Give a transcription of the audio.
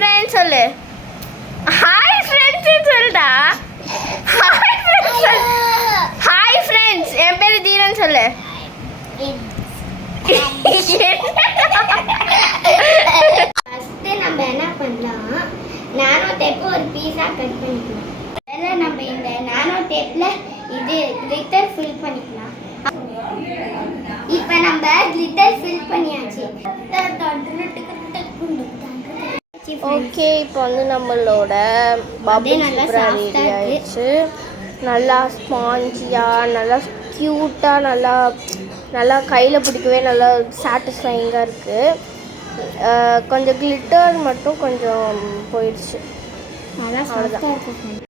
Friends சொல்லு. Hi friends சொல்லுடா. Hi friends சொல்லு. Hi friends. என் பேர் தீரன் சொல்லு. ஃபர்ஸ்ட் நம்ம என்ன பண்ணலாம், நானோ டேப் ஒரு பீஸா கட் பண்ணிக்கலாம். முதல்ல நம்ம இந்த நானோ டேப்ல இது கிளிட்டர் ஃபில் பண்ணிக்கலாம். இப்போ நம்ம கிளிட்டர் ஃபில் பண்ணியாச்சு. ஓகே, இப்போ வந்து நம்மளோட பபிள் ரெடி ஆயிடுச்சு. நல்லா ஸ்பாஞ்சியாக, நல்லா க்யூட்டாக, நல்லா கையில் பிடிக்கவே நல்லா சாட்டிஸ்ஃபைங்காக இருக்குது. கொஞ்சம் கிளிட்டர் மட்டும் கொஞ்சம் போயிடுச்சு. நல்லா சாஃப்டாக இருக்கும்.